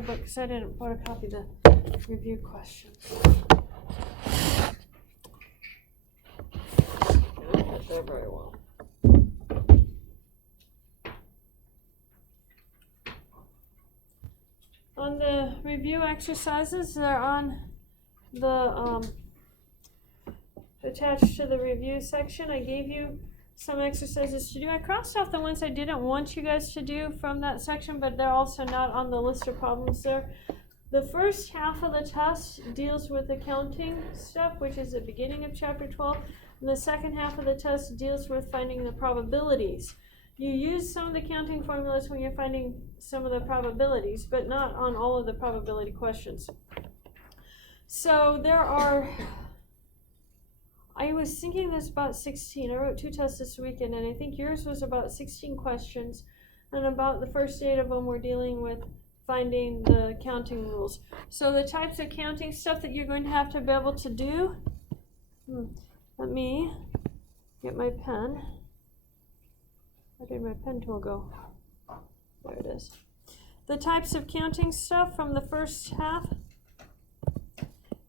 because I didn't photocopy the review questions. Didn't fit there very well. On the review exercises, they're on the attached to the review section. I gave you some exercises to do. I crossed off the ones I didn't want you guys to do from that section, but they're also not on the list of problems there. The first half of the test deals with accounting stuff, which is the beginning of chapter 12, and the second half of the test deals with finding the probabilities. You use some of the counting formulas when you're finding some of the probabilities, but not on all of the probability questions. So there are, I was thinking there's about 16. I wrote 2 tests this weekend, and I think yours was about 16 questions, and about the first 8 of them were dealing with finding the counting rules. So the types of counting stuff that you're going to have to be able to do, let me get my pen. Where did my pen tool go? There it is. The types of counting stuff from the first half,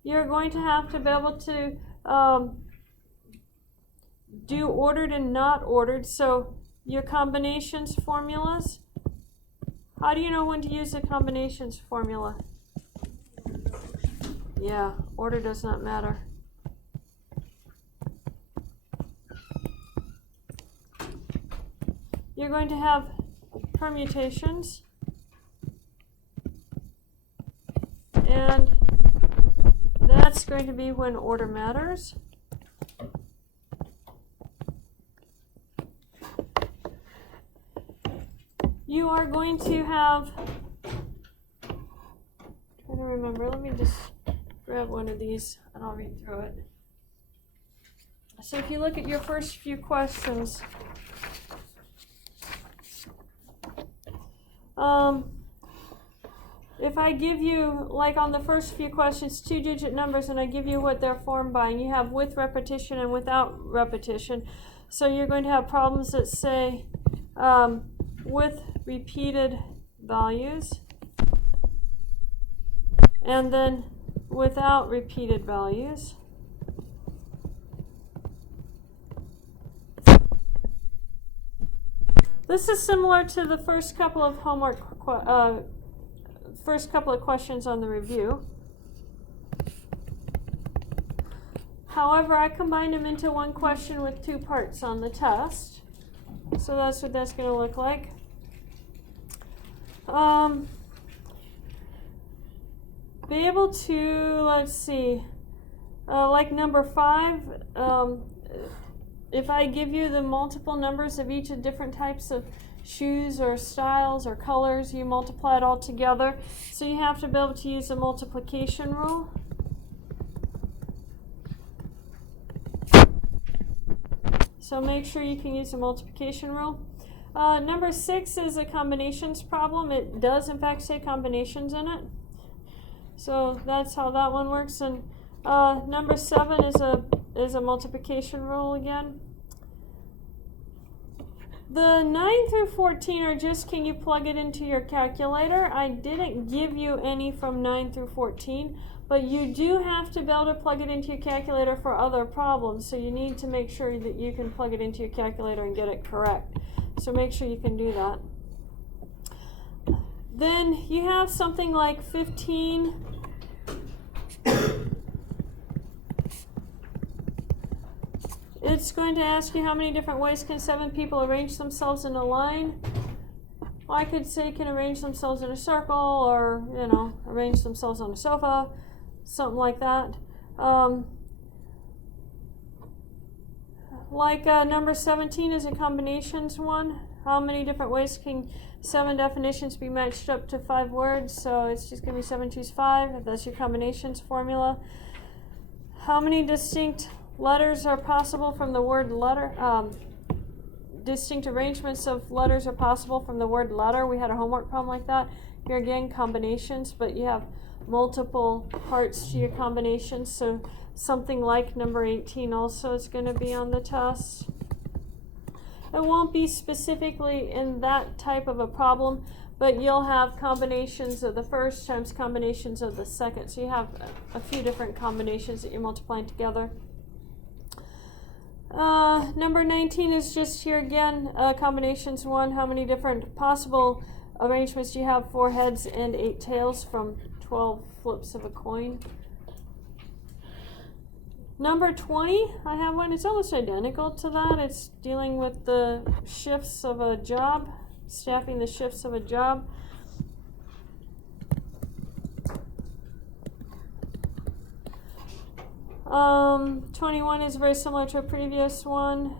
you're going to have to be able to do ordered and not ordered. So your combinations formulas, how do you know when to use a combinations formula? Yeah, order does not matter. You're going to have permutations, and that's going to be when order matters. You are going to have, trying to remember, let me just grab one of these and I'll read through it. So if you look at your first few questions, if I give you, like on the first few questions, 2-digit numbers, and I give you what they're formed by, and you have with repetition and without repetition, so you're going to have problems that say with repeated values, and then without repeated values. This is similar to the first couple of questions on the review. However, I combined them into one question with 2 parts on the test. So that's what that's going to look like. Be able to, let's see, like number 5, if I give you the multiple numbers of each of different types of shoes or styles or colors, you multiply it all together. So you have to be able to use the multiplication rule. So make sure you can use the multiplication rule. Number 6 is a combinations problem. It does in fact say combinations in it. So that's how that one works. And number 7 is a multiplication rule again. The 9 through 14 are just, can you plug it into your calculator? I didn't give you any from 9 through 14, but you do have to be able to plug it into your calculator for other problems. So you need to make sure that you can plug it into your calculator and get it correct. So make sure you can do that. Then you have something like 15. It's going to ask you how many different ways can 7 people arrange themselves in a line. Well, I could say can arrange themselves in a circle, or arrange themselves on a sofa, something like that. Number 17 is a combinations one. How many different ways can 7 definitions be matched up to 5 words? So it's just going to be 7 choose 5. That's your combinations formula. How many distinct letters are possible from the word letter? Distinct arrangements of letters are possible from the word letter. We had a homework problem like that. Here again, combinations, but you have multiple parts to your combinations. So something like number 18 also is going to be on the test. It won't be specifically in that type of a problem, but you'll have combinations of the first times combinations of the second. So you have a few different combinations that you're multiplying together. Number 19 is just here again, combinations 1. How many different possible arrangements do you have? 4 heads and 8 tails from 12 flips of a coin. Number 20, I have one. It's almost identical to that. It's dealing with the shifts of a job, staffing the shifts of a job. Um, 21 is very similar to a previous one.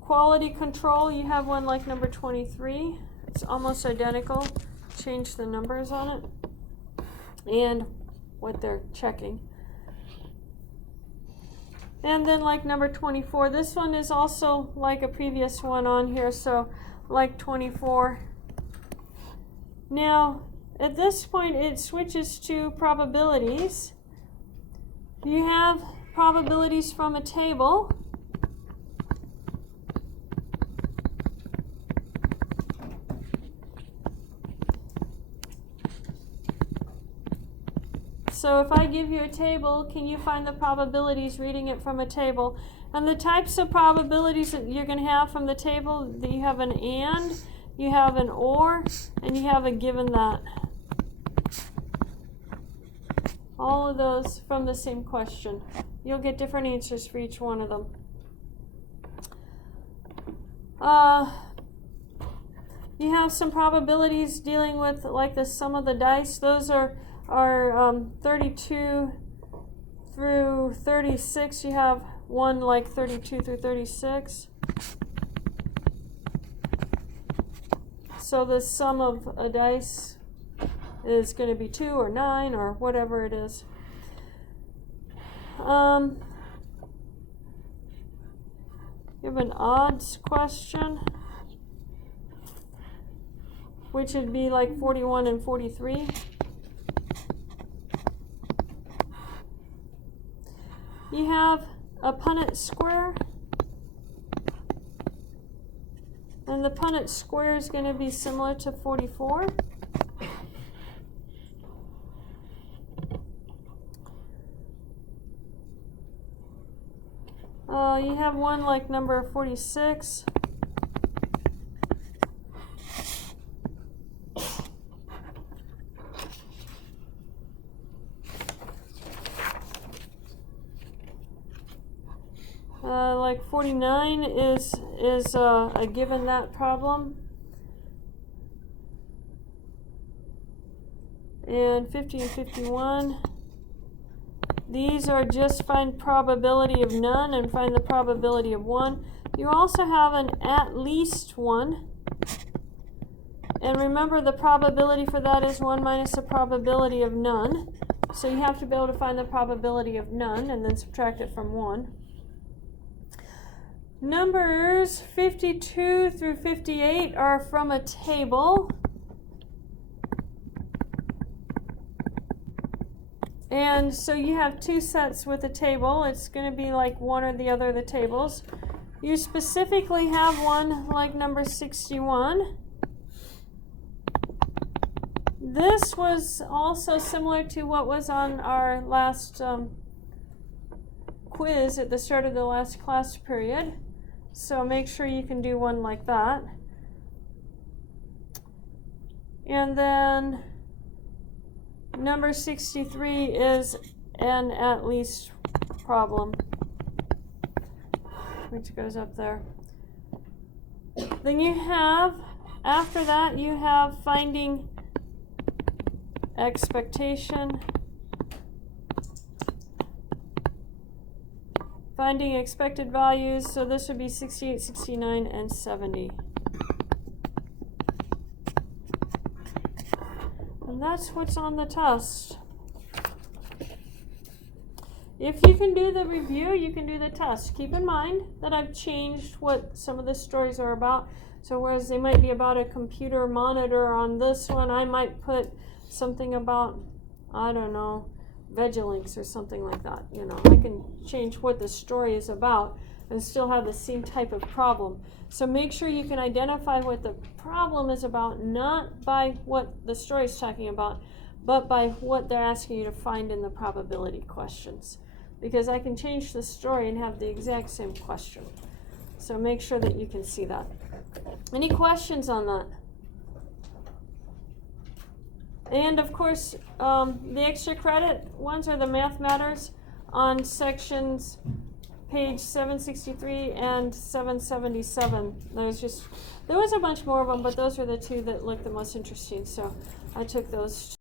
Quality control, you have one like number 23. It's almost identical. Change the numbers on it and what they're checking. And then like number 24, this one is also like a previous one on here, so like 24. Now, at this point, it switches to probabilities. You have probabilities from a table. So if I give you a table, can you find the probabilities reading it from a table? And the types of probabilities that you're going to have from the table, that you have an and, you have an or, and you have a given that. All of those from the same question. You'll get different answers for each one of them. You have some probabilities dealing with like the sum of the dice. Those are 32 through 36. You have one like 32 through 36. So the sum of a dice is going to be 2 or 9 or whatever it is. You have an odds question, which would be like 41 and 43. You have a Punnett square, and the Punnett square is going to be similar to 44. You have one like number 46. Like 49 is a given that problem. And 50 and 51. These are just find probability of none and find the probability of 1. You also have an at least 1. And remember, the probability for that is 1 minus the probability of none. So you have to be able to find the probability of none and then subtract it from 1. Numbers 52 through 58 are from a table. And so you have 2 sets with a table. It's going to be like one or the other of the tables. You specifically have one like number 61. This was also similar to what was on our last quiz at the start of the last class period. So make sure you can do one like that. And then number 63 is an at least problem, which goes up there. Then you have, after that, you have finding expectation, finding expected values. So this would be 68, 69, and 70. And that's what's on the test. If you can do the review, you can do the test. Keep in mind that I've changed what some of the stories are about. So whereas they might be about a computer monitor on this one, I might put something about, I don't know, Vigilinks or something like that. You know, I can change what the story is about. and still have the same type of problem. So make sure you can identify what the problem is about, not by what the story is talking about, but by what they're asking you to find in the probability questions. Because I can change the story and have the exact same question. So make sure that you can see that. Any questions on that? And of course, the extra credit ones are the Math Matters on sections page 763 and 777. There was a bunch more of them, but those were the two that looked the most interesting, so I took those.